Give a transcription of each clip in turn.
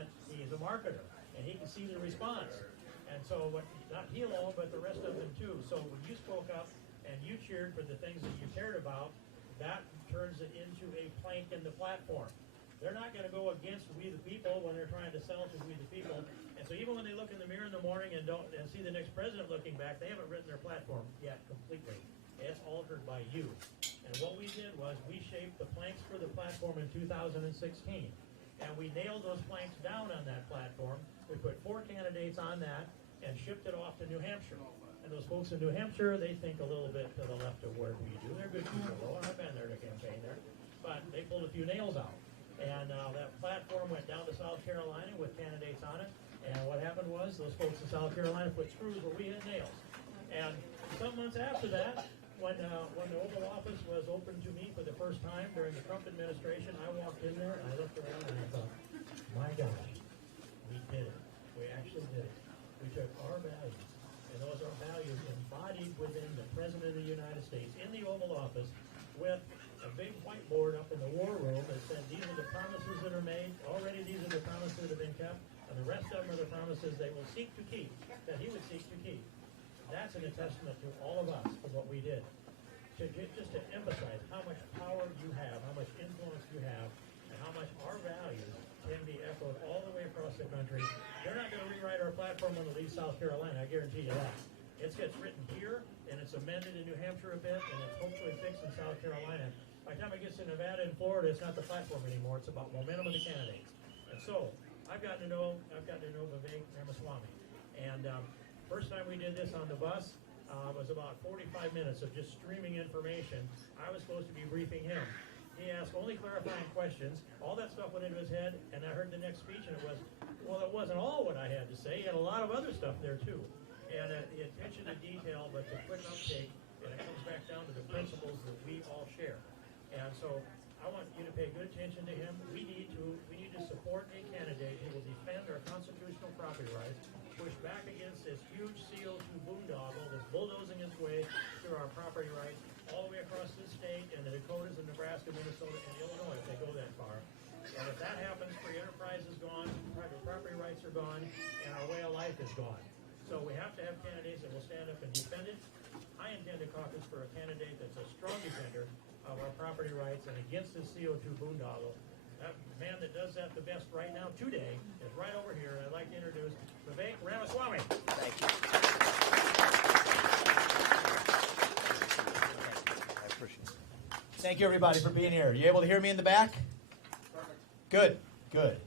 but he's a marketer, and he can see the response. And so, not he alone, but the rest of them too. So when you spoke up and you cheered for the things that you cared about, that turns it into a plank in the platform. They're not going to go against we the people when they're trying to sell to we the people. And so even when they look in the mirror in the morning and see the next president looking back, they haven't written their platform yet completely. It's altered by you. And what we did was we shaped the planks for the platform in 2016. And we nailed those planks down on that platform. We put 4 candidates on that and shipped it off to New Hampshire. And those folks in New Hampshire, they think a little bit to the left of where we do. They're good people, though. I've been there to campaign there. But they pulled a few nails out. And that platform went down to South Carolina with candidates on it. And what happened was those folks in South Carolina put screws where we hit nails. And some months after that, when the Oval Office was open to me for the first time during the Trump administration, I walked in there and I looked around and I thought, my gosh, we did it. We actually did it. We took our values, and those are values embodied within the President of the United States in the Oval Office with a big whiteboard up in the war room that said these are the promises that are made. Already these are the promises that have been kept, and the rest of them are the promises they will seek to keep, that he would seek to keep. That's an testament to all of us for what we did. Just to emphasize how much power you have, how much influence you have, and how much our values can be echoed all the way across the country. They're not going to rewrite our platform when it leaves South Carolina, I guarantee you that. It gets written here, and it's amended in New Hampshire a bit, and it's hopefully fixed in South Carolina. By the time it gets to Nevada and Florida, it's not the platform anymore. It's about momentum of the candidates. And so, I've gotten to know Vivek Ramaswamy. And first time we did this on the bus was about 45 minutes of just streaming information. I was supposed to be briefing him. He asked only clarifying questions. All that stuff went into his head, and I heard the next speech, and it was, well, it wasn't all what I had to say. He had a lot of other stuff there, too. And the attention to detail, but the quick uptake, and it comes back down to the principles that we all share. And so I want you to pay good attention to him. We need to support a candidate who will defend our constitutional property rights, push back against this huge CO2 boondoggle that's bulldozing its way through our property rights all the way across this state and the Dakotas and Nebraska, Minnesota, and Illinois if they go that far. And if that happens, free enterprise is gone, private property rights are gone, and our way of life is gone. So we have to have candidates that will stand up and defend it. I intend to caucus for a candidate that's a strong defender of our property rights and against this CO2 boondoggle. That man that does that the best right now today is right over here. I'd like to introduce Vivek Ramaswamy. Thank you. I appreciate it. Thank you, everybody, for being here. You able to hear me in the back? Perfect. Good, good.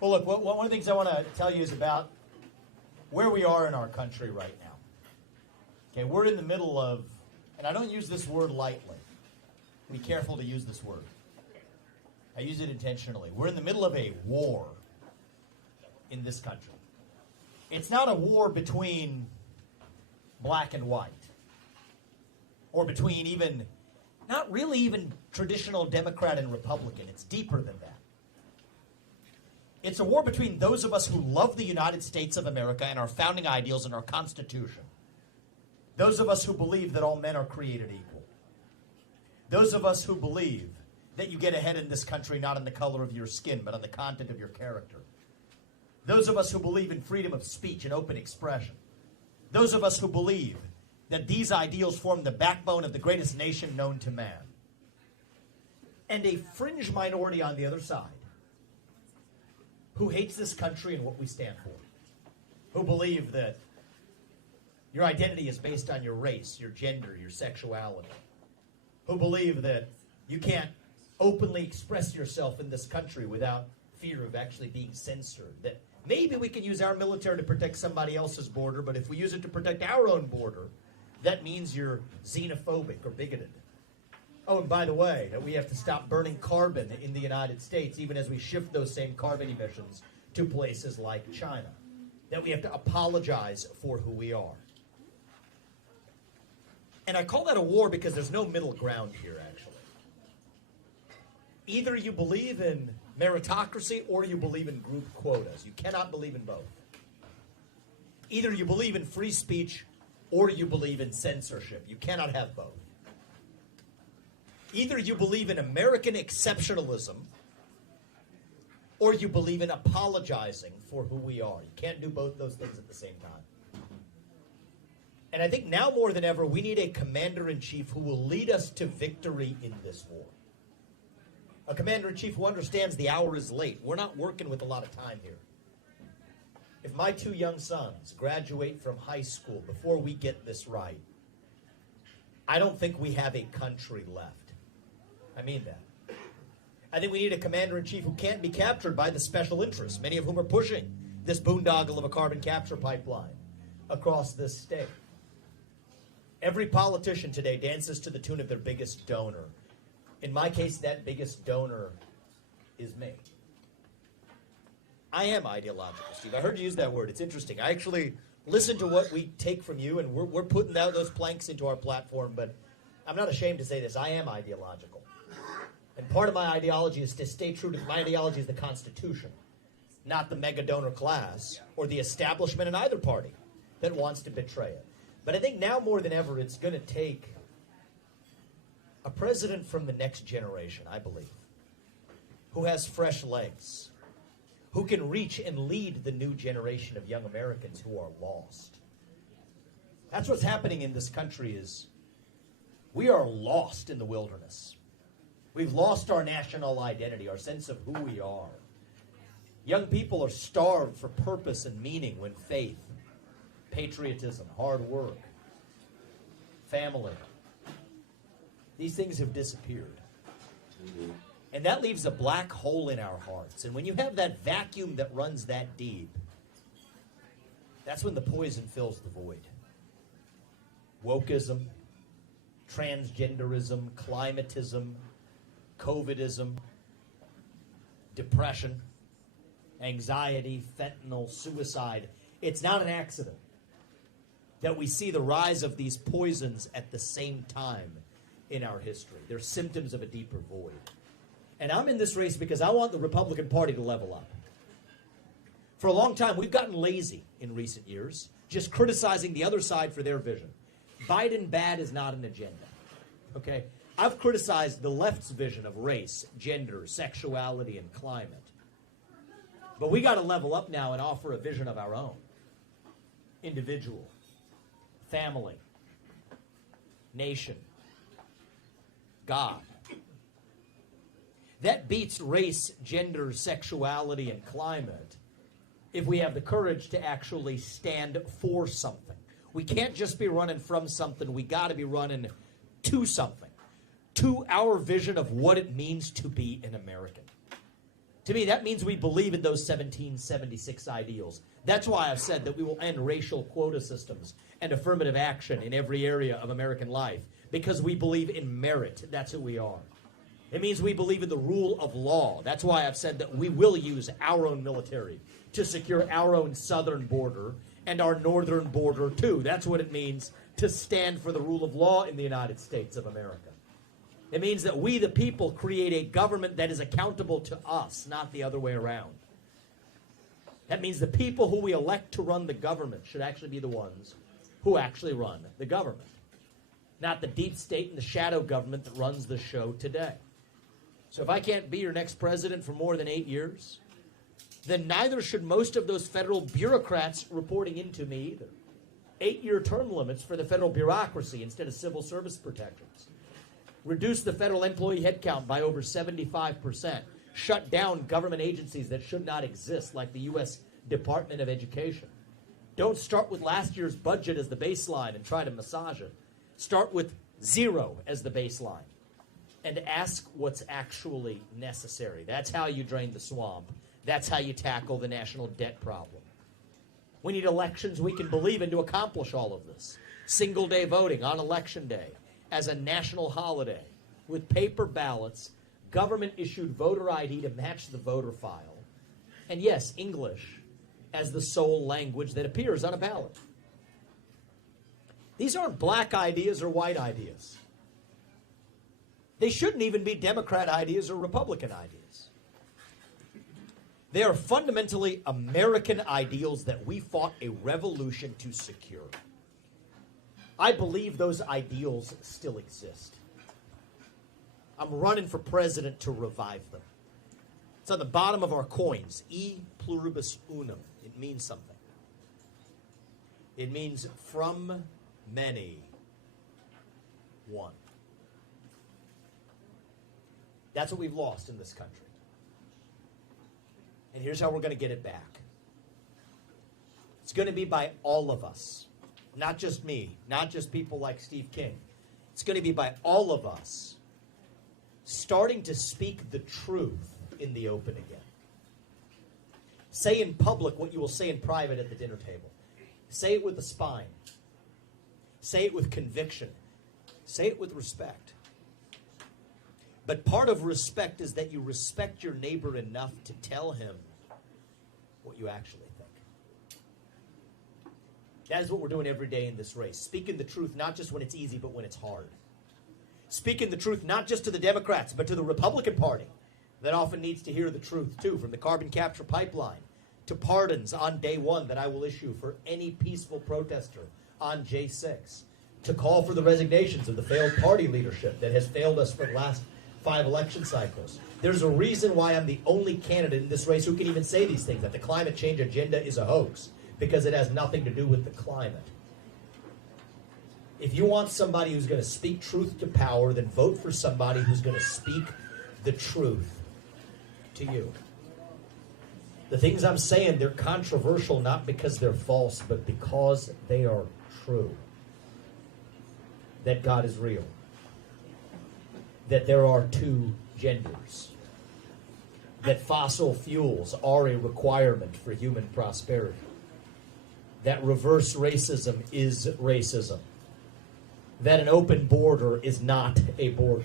Well, look, one of the things I want to tell you is about where we are in our country right now. Okay, we're in the middle of, and I don't use this word lightly. Be careful to use this word. I use it intentionally. We're in the middle of a war in this country. It's not a war between black and white, or between even, not really even traditional Democrat and Republican. It's deeper than that. It's a war between those of us who love the United States of America and our founding ideals and our Constitution. Those of us who believe that all men are created equal. Those of us who believe that you get ahead in this country not on the color of your skin, but on the content of your character. Those of us who believe in freedom of speech and open expression. Those of us who believe that these ideals form the backbone of the greatest nation known to man. And a fringe minority on the other side who hates this country and what we stand for. Who believe that your identity is based on your race, your gender, your sexuality. Who believe that you can't openly express yourself in this country without fear of actually being censored. That maybe we can use our military to protect somebody else's border, but if we use it to protect our own border, that means you're xenophobic or bigoted. Oh, and by the way, that we have to stop burning carbon in the United States, even as we shift those same carbon emissions to places like China. That we have to apologize for who we are. And I call that a war because there's no middle ground here, actually. Either you believe in meritocracy or you believe in group quotas. You cannot believe in both. Either you believe in free speech or you believe in censorship. You cannot have both. Either you believe in American exceptionalism or you believe in apologizing for who we are. You can't do both those things at the same time. And I think now more than ever, we need a commander-in-chief who will lead us to victory in this war. A commander-in-chief who understands the hour is late. We're not working with a lot of time here. If my 2 young sons graduate from high school before we get this right, I don't think we have a country left. I mean that. I think we need a commander-in-chief who can't be captured by the special interests, many of whom are pushing this boondoggle of a carbon capture pipeline across this state. Every politician today dances to the tune of their biggest donor. In my case, that biggest donor is me. I am ideological, Steve. I heard you use that word. It's interesting. I actually listen to what we take from you, and we're putting out those planks into our platform, but I'm not ashamed to say this. I am ideological. And part of my ideology is to stay true to my ideology is the Constitution, not the mega donor class or the establishment in either party that wants to betray it. But I think now more than ever, it's going to take a president from the next generation, I believe, who has fresh legs, who can reach and lead the new generation of young Americans who are lost. That's what's happening in this country is we are lost in the wilderness. We've lost our national identity, our sense of who we are. Young people are starved for purpose and meaning when faith, patriotism, hard work, family, these things have disappeared. And that leaves a black hole in our hearts. And when you have that vacuum that runs that deep, that's when the poison fills the void. Wokeism, transgenderism, climatism, COVIDism, depression, anxiety, fentanyl, suicide. It's not an accident that we see the rise of these poisons at the same time in our history. They're symptoms of a deeper void. And I'm in this race because I want the Republican Party to level up. For a long time, we've gotten lazy in recent years, just criticizing the other side for their vision. Biden bad is not an agenda. Okay? I've criticized the left's vision of race, gender, sexuality, and climate. But we got to level up now and offer a vision of our own. Individual, family, nation, God. That beats race, gender, sexuality, and climate if we have the courage to actually stand for something. We can't just be running from something. We got to be running to something, to our vision of what it means to be an American. To me, that means we believe in those 1776 ideals. That's why I've said that we will end racial quota systems and affirmative action in every area of American life, because we believe in merit. That's who we are. It means we believe in the rule of law. That's why I've said that we will use our own military to secure our own southern border and our northern border too. That's what it means to stand for the rule of law in the United States of America. It means that we, the people, create a government that is accountable to us, not the other way around. That means the people who we elect to run the government should actually be the ones who actually run the government, not the deep state and the shadow government that runs the show today. So if I can't be your next president for more than 8 years, then neither should most of those federal bureaucrats reporting into me either. 8-year term limits for the federal bureaucracy instead of civil service protections. Reduce the federal employee headcount by over 75%. Shut down government agencies that should not exist, like the U.S. Department of Education. Don't start with last year's budget as the baseline and try to massage it. Start with 0 as the baseline and ask what's actually necessary. That's how you drain the swamp. That's how you tackle the national debt problem. We need elections we can believe in to accomplish all of this. Single-day voting on Election Day as a national holiday with paper ballots, government-issued voter ID to match the voter file, and yes, English as the sole language that appears on a ballot. These aren't black ideas or white ideas. They shouldn't even be Democrat ideas or Republican ideas. They are fundamentally American ideals that we fought a revolution to secure. I believe those ideals still exist. I'm running for president to revive them. It's on the bottom of our coins. E pluribus unum. It means something. It means from many, one. That's what we've lost in this country. And here's how we're going to get it back. It's going to be by all of us. Not just me. Not just people like Steve King. It's going to be by all of us starting to speak the truth in the open again. Say in public what you will say in private at the dinner table. Say it with a spine. Say it with conviction. Say it with respect. But part of respect is that you respect your neighbor enough to tell him what you actually think. That is what we're doing every day in this race. Speaking the truth, not just when it's easy, but when it's hard. Speaking the truth, not just to the Democrats, but to the Republican Party, that often needs to hear the truth, too, from the carbon capture pipeline to pardons on day one that I will issue for any peaceful protester on J6, to call for the resignations of the failed party leadership that has failed us for the last 5 election cycles. There's a reason why I'm the only candidate in this race who can even say these things, that the climate change agenda is a hoax, because it has nothing to do with the climate. If you want somebody who's going to speak truth to power, then vote for somebody who's going to speak the truth to you. The things I'm saying, they're controversial not because they're false, but because they are true. That God is real. That there are 2 genders. That fossil fuels are a requirement for human prosperity. That reverse racism is racism. That an open border is not a border.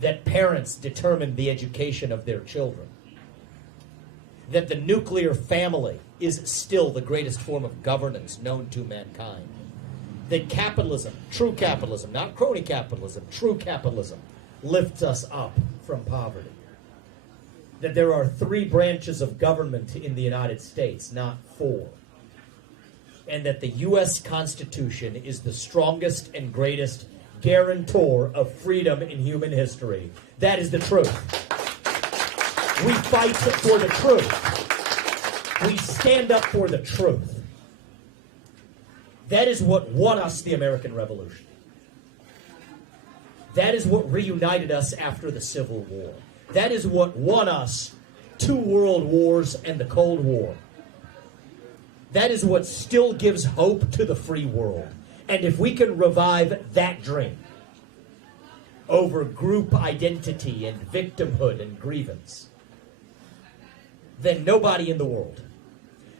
That parents determine the education of their children. That the nuclear family is still the greatest form of governance known to mankind. That capitalism, true capitalism, not crony capitalism, true capitalism, lifts us up from poverty. That there are 3 branches of government in the United States, not 4. And that the U.S. Constitution is the strongest and greatest guarantor of freedom in human history. That is the truth. We fight for the truth. We stand up for the truth. That is what won us the American Revolution. That is what reunited us after the Civil War. That is what won us 2 world wars and the Cold War. That is what still gives hope to the free world. And if we can revive that dream over group identity and victimhood and grievance, then nobody in the world,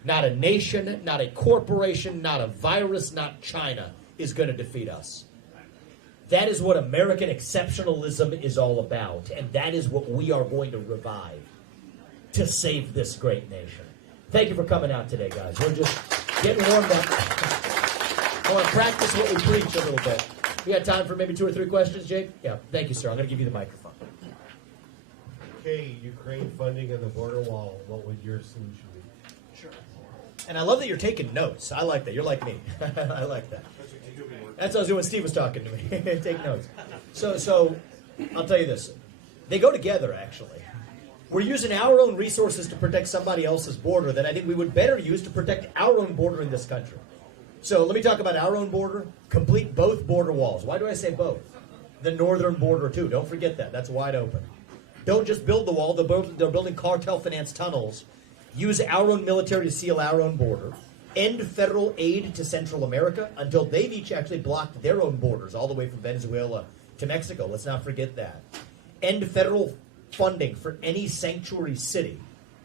not a nation, not a corporation, not a virus, not China, is going to defeat us. That is what American exceptionalism is all about, and that is what we are going to revive to save this great nation. Thank you for coming out today, guys. We're just getting warmed up. I want to practice what we preach a little bit. We got time for maybe 2 or 3 questions, Jake? Yeah, thank you, sir. I'm going to give you the microphone. Okay, Ukraine funding and the border wall, what would your solution be? Sure. And I love that you're taking notes. I like that. You're like me. I like that. That's what I was doing when Steve was talking to me. Take notes. So I'll tell you this. They go together, actually. We're using our own resources to protect somebody else's border that I think we would better use to protect our own border in this country. So let me talk about our own border. Complete both border walls. Why do I say both? The northern border, too. Don't forget that. That's wide open. Don't just build the wall. They're building cartel-financed tunnels. Use our own military to seal our own border. End federal aid to Central America until they've each actually blocked their own borders, all the way from Venezuela to Mexico. Let's not forget that. End federal funding for any sanctuary city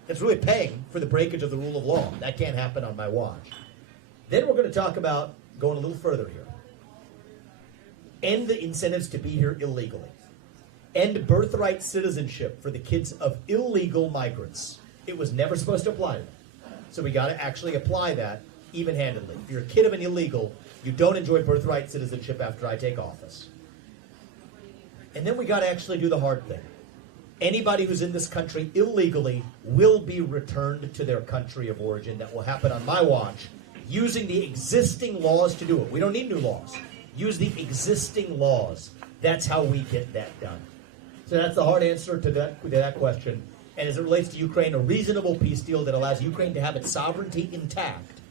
that's really paying for the breakage of the rule of law. That can't happen on my watch. Then we're going to talk about going a little further here. End the incentives to be here illegally. End birthright citizenship for the kids of illegal migrants. It was never supposed to apply to them. So we got to actually apply that even-handedly. If you're a kid of an illegal, you don't enjoy birthright citizenship after I take office. And then we got to actually do the hard thing. Anybody who's in this country illegally will be returned to their country of origin. That will happen on my watch, using the existing laws to do it. We don't need new laws. Use the existing laws. That's how we get that done. So that's the hard answer to that question. And as it relates to Ukraine, a reasonable peace deal that allows Ukraine to have its sovereignty intact,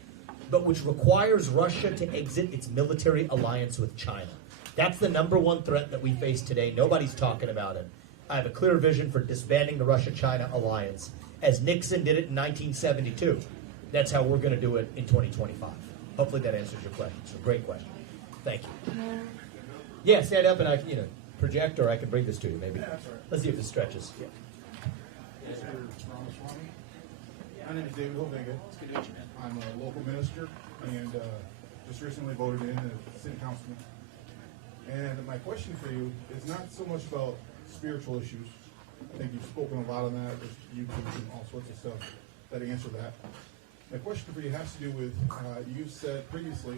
but which requires Russia to exit its military alliance with China. That's the number one threat that we face today. Nobody's talking about it. I have a clear vision for disbanding the Russia-China alliance, as Nixon did it in 1972. That's how we're going to do it in 2025. Hopefully that answers your question. It's a great question. Thank you. Yeah, stand up and I can, project, or I can bring this to you, maybe. Yeah, that's all right. Let's see if it stretches. Yeah. Mr. Ramaswamy. My name is David Hovega. It's good to meet you, man. I'm a local minister and just recently voted in as city councilman. And my question for you is not so much about spiritual issues. I think you've spoken a lot on that with YouTube and all sorts of stuff that answer that. My question for you has to do with, you said previously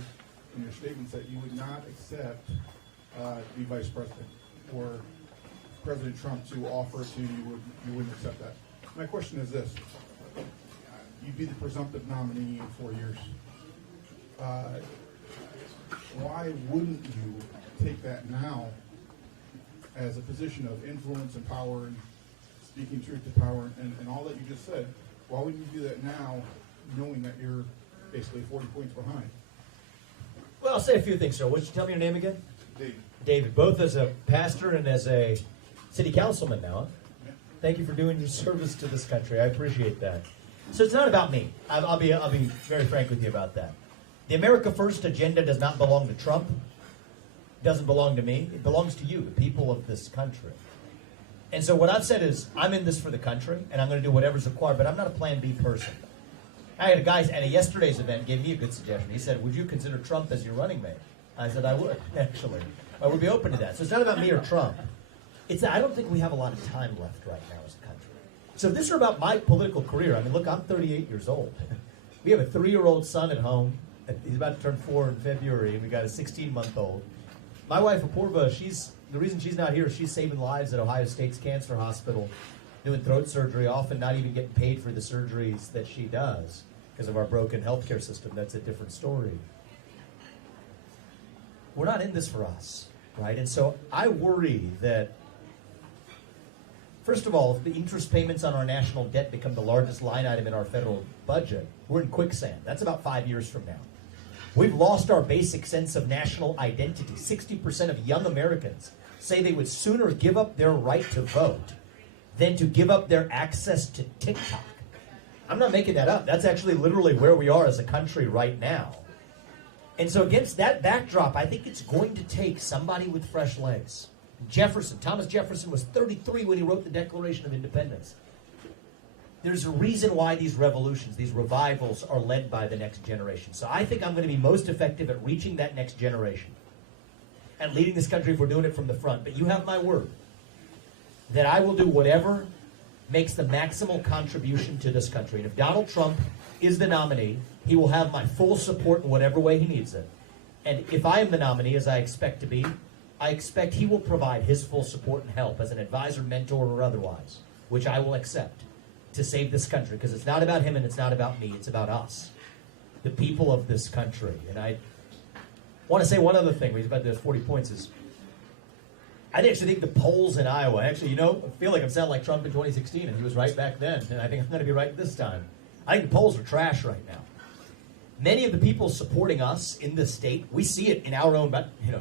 in your statements that you would not accept the vice president or President Trump to offer to you, you wouldn't accept that. My question is this. You'd be the presumptive nominee in 4 years. Why wouldn't you take that now as a position of influence and power and speaking truth to power and all that you just said? Why wouldn't you do that now knowing that you're basically 40 points behind? Well, I'll say a few things, sir. Would you tell me your name again? David. David, both as a pastor and as a city councilman now. Huh? Yeah. Thank you for doing your service to this country. I appreciate that. So it's not about me. I'll be very frank with you about that. The America First agenda does not belong to Trump. It doesn't belong to me. It belongs to you, the people of this country. And so what I've said is, I'm in this for the country, and I'm going to do whatever's required, but I'm not a Plan B person. I had a guy at yesterday's event gave me a good suggestion. He said, would you consider Trump as your running mate? I said, I would, actually. I would be open to that. So it's not about me or Trump. It's that I don't think we have a lot of time left right now as a country. So if this were about my political career, I mean, look, I'm 38 years old. We have a 3-year-old son at home. He's about to turn 4 in February, and we got a 16-month-old. My wife, Apurva, the reason she's not here is she's saving lives at Ohio State's Cancer Hospital, doing throat surgery, often not even getting paid for the surgeries that she does because of our broken healthcare system. That's a different story. We're not in this for us, right? And so I worry that, first of all, if the interest payments on our national debt become the largest line item in our federal budget, we're in quicksand. That's about 5 years from now. We've lost our basic sense of national identity. 60% of young Americans say they would sooner give up their right to vote than to give up their access to TikTok. I'm not making that up. That's actually literally where we are as a country right now. And so against that backdrop, I think it's going to take somebody with fresh legs. Thomas Jefferson was 33 when he wrote the Declaration of Independence. There's a reason why these revolutions, these revivals, are led by the next generation. So I think I'm going to be most effective at reaching that next generation and leading this country if we're doing it from the front. But you have my word that I will do whatever makes the maximal contribution to this country. And if Donald Trump is the nominee, he will have my full support in whatever way he needs it. And if I am the nominee, as I expect to be, I expect he will provide his full support and help as an advisor, mentor, or otherwise, which I will accept to save this country. Because it's not about him and it's not about me. It's about us, the people of this country. And I want to say one other thing about those 40 points is, I actually think the polls in Iowa, I feel like I'm sounding like Trump in 2016, and he was right back then, and I think I'm going to be right this time. I think the polls are trash right now. Many of the people supporting us in this state, we see it in our own,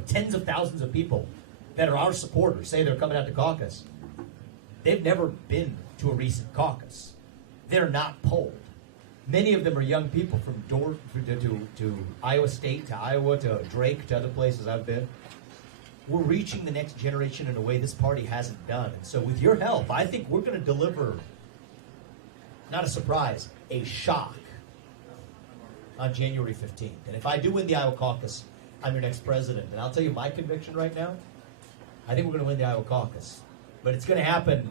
tens of thousands of people that are our supporters, say they're coming out to caucus. They've never been to a recent caucus. They're not polled. Many of them are young people from Dordt to Iowa State, to Iowa, to Drake, to other places I've been. We're reaching the next generation in a way this party hasn't done. And so with your help, I think we're going to deliver, not a surprise, a shock on January 15th. And if I do win the Iowa caucus, I'm your next president. And I'll tell you my conviction right now, I think we're going to win the Iowa caucus. But it's going to happen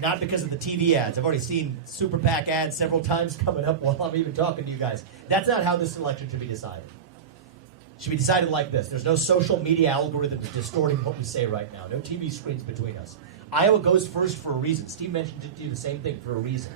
not because of the TV ads. I've already seen Super PAC ads several times coming up while I'm even talking to you guys. That's not how this election should be decided. It should be decided like this. There's no social media algorithms distorting what we say right now. No TV screens between us. Iowa goes first for a reason. Steve mentioned it to you, the same thing, for a reason.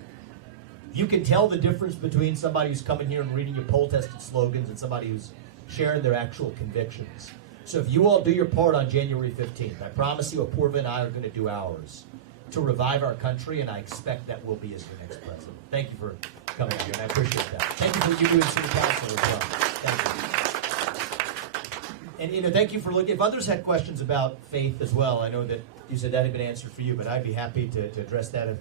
You can tell the difference between somebody who's coming here and reading your poll-tested slogans and somebody who's sharing their actual convictions. So if you all do your part on January 15th, I promise you Apurva and I are going to do ours to revive our country, and I expect that will be as your next president. Thank you for coming here, and I appreciate that. Thank you for what you do in city council as well. Thank you. And thank you for looking. If others had questions about faith as well, I know that you said that had been answered for you, but I'd be happy to address that if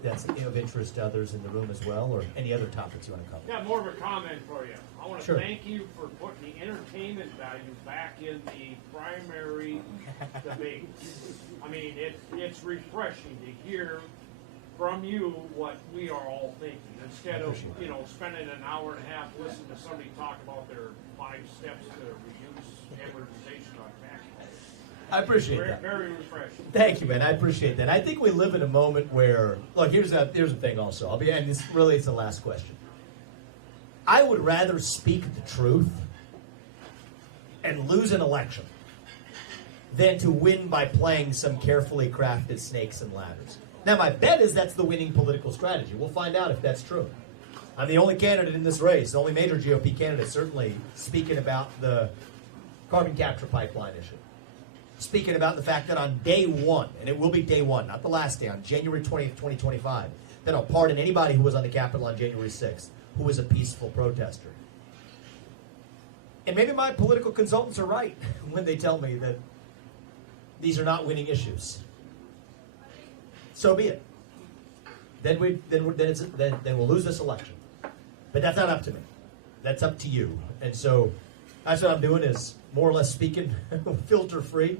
that's of interest to others in the room as well, or any other topics you want to cover. Got more of a comment for you. I want to Sure. thank you for putting the entertainment value back in the primary debate. I mean, it's refreshing to hear from you what we are all thinking, instead of, spending an hour and a half listening to somebody talk about their 5 steps to reduce amortization on tax laws. I appreciate Very, that. very refreshing. Thank you, man. I appreciate that. I think we live in a moment where, look, here's the thing also. And it's the last question. I would rather speak the truth and lose an election than to win by playing some carefully crafted snakes and ladders. Now, my bet is that's the winning political strategy. We'll find out if that's true. I'm the only candidate in this race, the only major GOP candidate certainly speaking about the carbon capture pipeline issue. Speaking about the fact that on day one, and it will be day one, not the last day, on January 20th, 2025, that I'll pardon anybody who was on the Capitol on January 6th who was a peaceful protester. And maybe my political consultants are right when they tell me that these are not winning issues. So be it. Then we'll lose this election. But that's not up to me. That's up to you. And so that's what I'm doing, is more or less speaking filter free.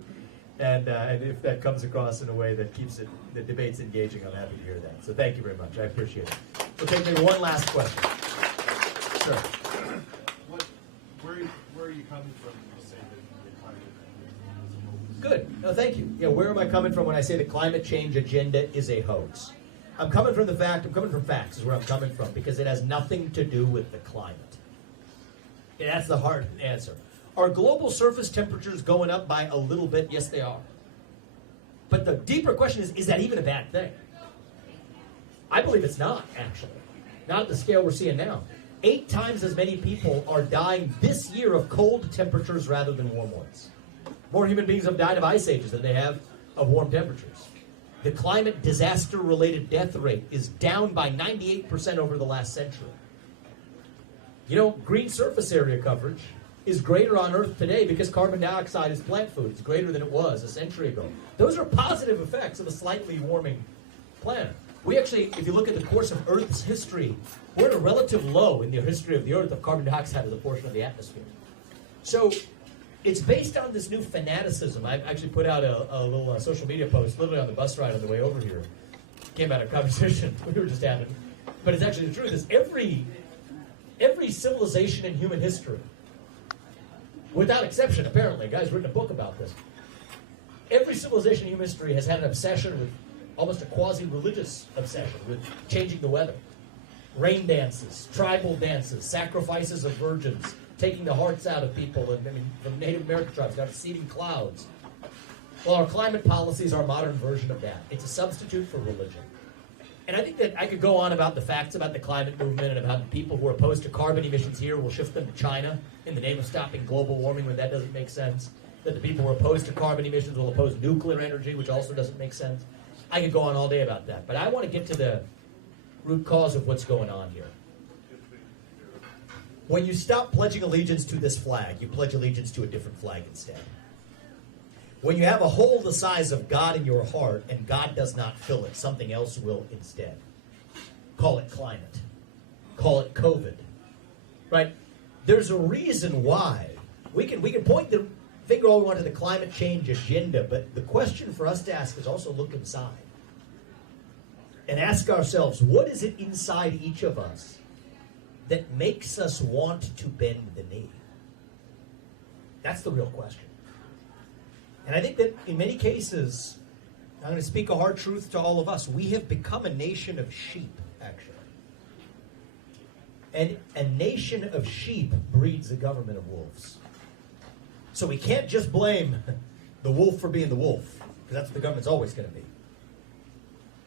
And if that comes across in a way that keeps the debates engaging, I'm happy to hear that. So thank you very much. I appreciate it. We'll take maybe one last question. Sure. Where are you coming from when you say that the climate is a hoax? Good. No, thank you. Yeah, where am I coming from when I say the climate change agenda is a hoax? I'm coming from facts is where I'm coming from, because it has nothing to do with the climate. And that's the hard answer. Are global surface temperatures going up by a little bit? Yes, they are. But the deeper question is that even a bad thing? I believe it's not, actually. Not at the scale we're seeing now. 8 times as many people are dying this year of cold temperatures rather than warm ones. More human beings have died of ice ages than they have of warm temperatures. The climate disaster-related death rate is down by 98% over the last century. Green surface area coverage is greater on Earth today because carbon dioxide is plant food. It's greater than it was a century ago. Those are positive effects of a slightly warming planet. We actually, if you look at the course of Earth's history, we're at a relative low in the history of the Earth of carbon dioxide as a portion of the atmosphere. So it's based on this new fanaticism. I actually put out a little social media post literally on the bus ride on the way over here. Came out of a conversation we were just having. But it's actually the truth. Is every civilization in human history, without exception, apparently, a guy's written a book about this. Every civilization in human history has had an obsession with, almost a quasi-religious obsession with changing the weather. Rain dances, tribal dances, sacrifices of virgins, taking the hearts out of people, from Native American tribes, down to seeding clouds. Well, our climate policies are a modern version of that. It's a substitute for religion. And I think that I could go on about the facts about the climate movement and about the people who are opposed to carbon emissions here will shift them to China in the name of stopping global warming when that doesn't make sense. That the people who are opposed to carbon emissions will oppose nuclear energy, which also doesn't make sense. I could go on all day about that. But I want to get to the root cause of what's going on here. When you stop pledging allegiance to this flag, you pledge allegiance to a different flag instead. When you have a hole the size of God in your heart and God does not fill it, something else will instead. Call it climate. Call it COVID. Right? There's a reason why. We can point the finger all we want to the climate change agenda, but the question for us to ask is also look inside. And ask ourselves, what is it inside each of us that makes us want to bend the knee? That's the real question. And I think that in many cases, I'm going to speak a hard truth to all of us, we have become a nation of sheep, actually. And a nation of sheep breeds a government of wolves. So we can't just blame the wolf for being the wolf, because that's what the government's always going to be.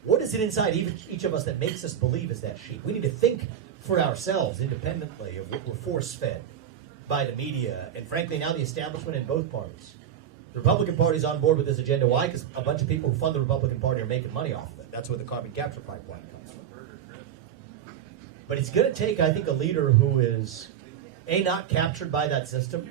What is it inside each of us that makes us believe is that sheep? We need to think for ourselves independently of what we're force-fed. by the media, and frankly now the establishment in both parties. The Republican Party's on board with this agenda. Why? Because a bunch of people who fund the Republican Party are making money off of it. That's where the carbon capture pipeline comes from. But it's going to take, I think, a leader who is, A, not captured by that system,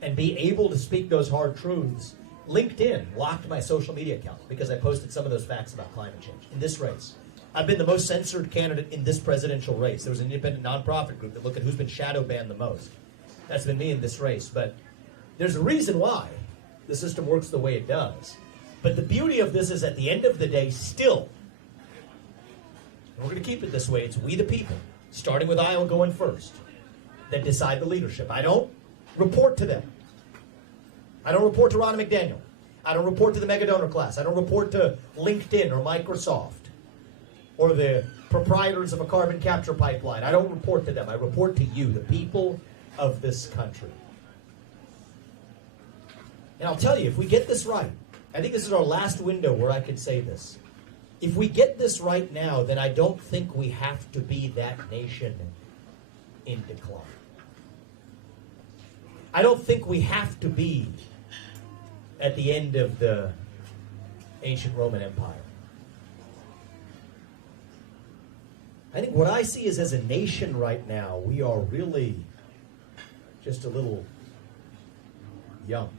and be able to speak those hard truths. LinkedIn locked my social media account because I posted some of those facts about climate change in this race. I've been the most censored candidate in this presidential race. There was an independent nonprofit group that looked at who's been shadow banned the most. That's been me in this race. But there's a reason why the system works the way it does. But the beauty of this is at the end of the day, still, and we're going to keep it this way, it's we the people, starting with Iowa going first, that decide the leadership. I don't report to them. I don't report to Ron McDaniel. I don't report to the mega donor class. I don't report to LinkedIn or Microsoft or the proprietors of a carbon capture pipeline. I don't report to them. I report to you, the people of this country. And I'll tell you, if we get this right, I think this is our last window where I could say this. If we get this right now, then I don't think we have to be that nation in decline. I don't think we have to be at the end of the ancient Roman Empire. I think what I see is as a nation right now, we are really just a little young,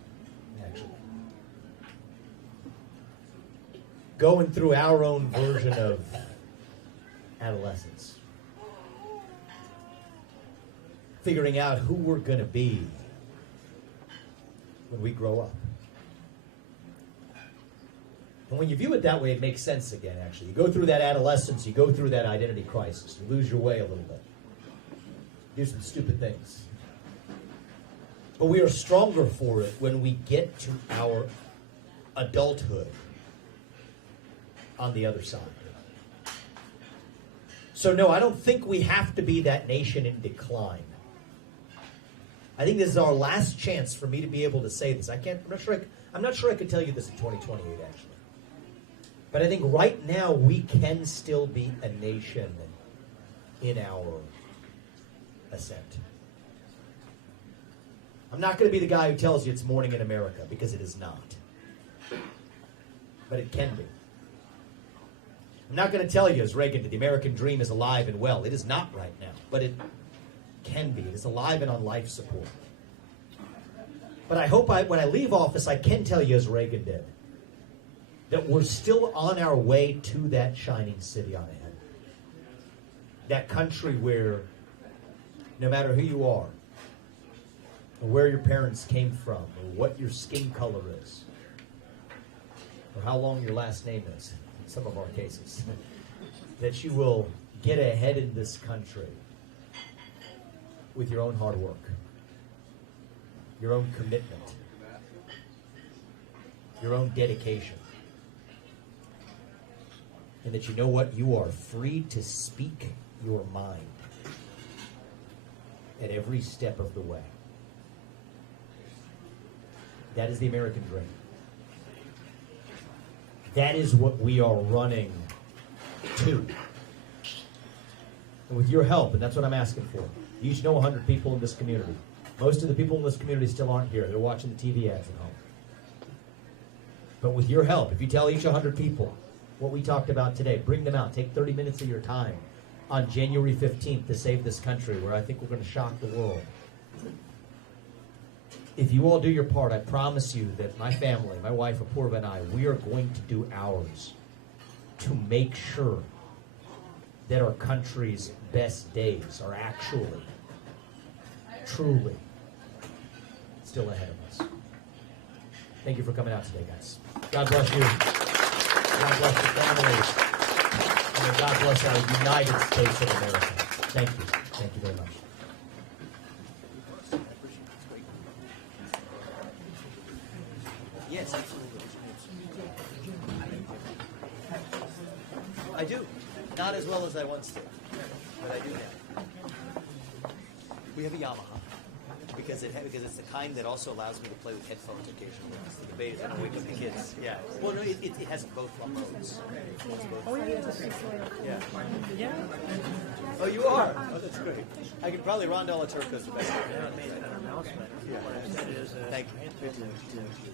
actually. Going through our own version of adolescence. Figuring out who we're going to be when we grow up. And when you view it that way, it makes sense again, actually. You go through that adolescence, you go through that identity crisis, you lose your way a little bit. Do some stupid things. But we are stronger for it when we get to our adulthood on the other side. So no, I don't think we have to be that nation in decline. I think this is our last chance for me to be able to say this. I'm not sure I could tell you this in 2028, actually. But I think right now we can still be a nation in our ascent. I'm not going to be the guy who tells you it's morning in America, because it is not. But it can be. I'm not going to tell you, as Reagan did, the American dream is alive and well. It is not right now, but it can be. It is alive and on life support. But I hope when I leave office, I can tell you, as Reagan did, that we're still on our way to that shining city on ahead. That country where no matter who you are, or where your parents came from, or what your skin color is, or how long your last name is, in some of our cases, that you will get ahead in this country with your own hard work, your own commitment, your own dedication. And that you know what? You are free to speak your mind at every step of the way. That is the American dream. That is what we are running to. And with your help, and that's what I'm asking for, you each know 100 people in this community. Most of the people in this community still aren't here. They're watching the TV ads at home. But with your help, if you tell each 100 people what we talked about today, bring them out. Take 30 minutes of your time on January 15th to save this country, where I think we're going to shock the world. If you all do your part, I promise you that my family, my wife Apurva and I, we are going to do ours to make sure that our country's best days are actually, truly still ahead of us. Thank you for coming out today, guys. God bless you. God bless your families. And God bless our United States of America. Thank you. Thank you very much. Yes, absolutely. I do. Not as well as I once did, but I do now. We have a Yamaha. because it's the kind that also allows me to play with headphones occasionally. The debate is going to wake up the kids. Yeah. Well, no, it has both modes. Yeah. Yeah. Oh, you are. Oh, that's great. I could probably rondel a turco the best. I made an announcement. Yeah. What I said is, Thank you.